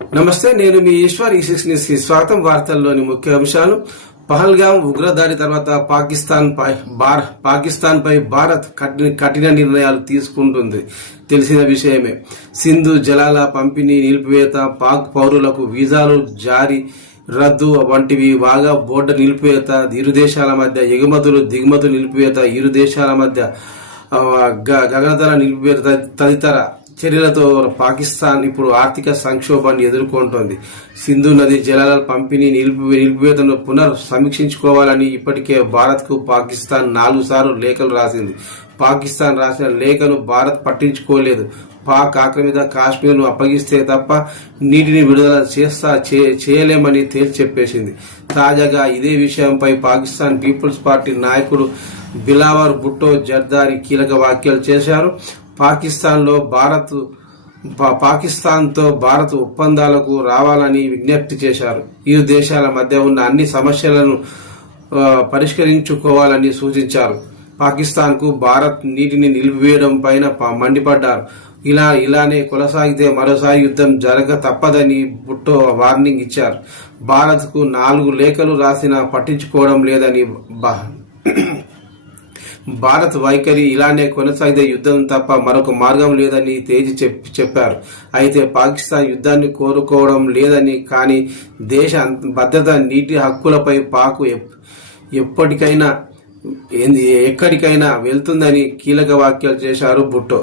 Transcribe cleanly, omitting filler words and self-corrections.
నమస్తే, నేను మీ ఈశ్వర్. ఈ 6 న్యూస్ కి స్వాగతం. వార్తల్లోని ముఖ్య అంశాలు. పహల్గాం ఉగ్రదాడి తర్వాత పాకిస్తాన్ పై భారత్ కఠిన నిర్ణయాలు తీసుకుంటుంది, తెలిసిన విషయమే. సింధు జలాల పంపిణీ నిలిపివేత, పాక్ పౌరులకు వీసాలు జారీ రద్దు వంటివి, వాగా బోర్డర్ నిలిపివేత, ఇరు దేశాల మధ్య ఎగుమతులు దిగుమతులు నిలిపివేత, ఇరు దేశాల మధ్య గగనతల నిలిపివేత తదితర చర్యలతో పాకిస్తాన్ ఇప్పుడు ఆర్థిక సంక్షోభాన్ని ఎదుర్కొంటోంది. సింధు నది జలాల పంపిణీ నిలిపివేతను సమీక్షించుకోవాలని ఇప్పటికే భారత్కు పాకిస్తాన్ 4 సార్లు లేఖలు రాసింది. పాకిస్తాన్ రాసిన లేఖను భారత్ పట్టించుకోలేదు. పాక్ ఆక్రమిత కాశ్మీర్ను అప్పగిస్తే తప్ప నీటిని విడుదల చేయలేమని తేల్చి చెప్పేసింది. తాజాగా ఇదే విషయంపై పాకిస్తాన్ పీపుల్స్ పార్టీ నాయకుడు బిలావర్ భుట్టో జర్దారీ కీలక వ్యాఖ్యలు చేశారు. పాకిస్తాన్తో భారత్ ఒప్పందాలకు రావాలని విజ్ఞప్తి చేశారు. ఇరు దేశాల మధ్య ఉన్న అన్ని సమస్యలను పరిష్కరించుకోవాలని సూచించారు. పాకిస్తాన్కు భారత్ నీటిని నిలిపివేయడం పైన మండిపడ్డారు. ఇలానే కొనసాగితే మరోసారి యుద్ధం జరగ తప్పదని భుట్టో వార్నింగ్ ఇచ్చారు. భారత్కు 4 లేఖలు రాసినా పట్టించుకోవడం లేదని, భారత్ వైఖరి ఇలానే కొనసాగితే యుద్ధం తప్ప మరొక మార్గం లేదని తేల్చి చెప్పారు. అయితే పాకిస్తాన్ యుద్ధాన్ని కోరుకోవడం లేదని, కానీ దేశ భద్రత నీటి హక్కులపై పాక్ ఎక్కడికైనా వెళ్తుందని కీలక వ్యాఖ్యలు చేశారు భుట్టో.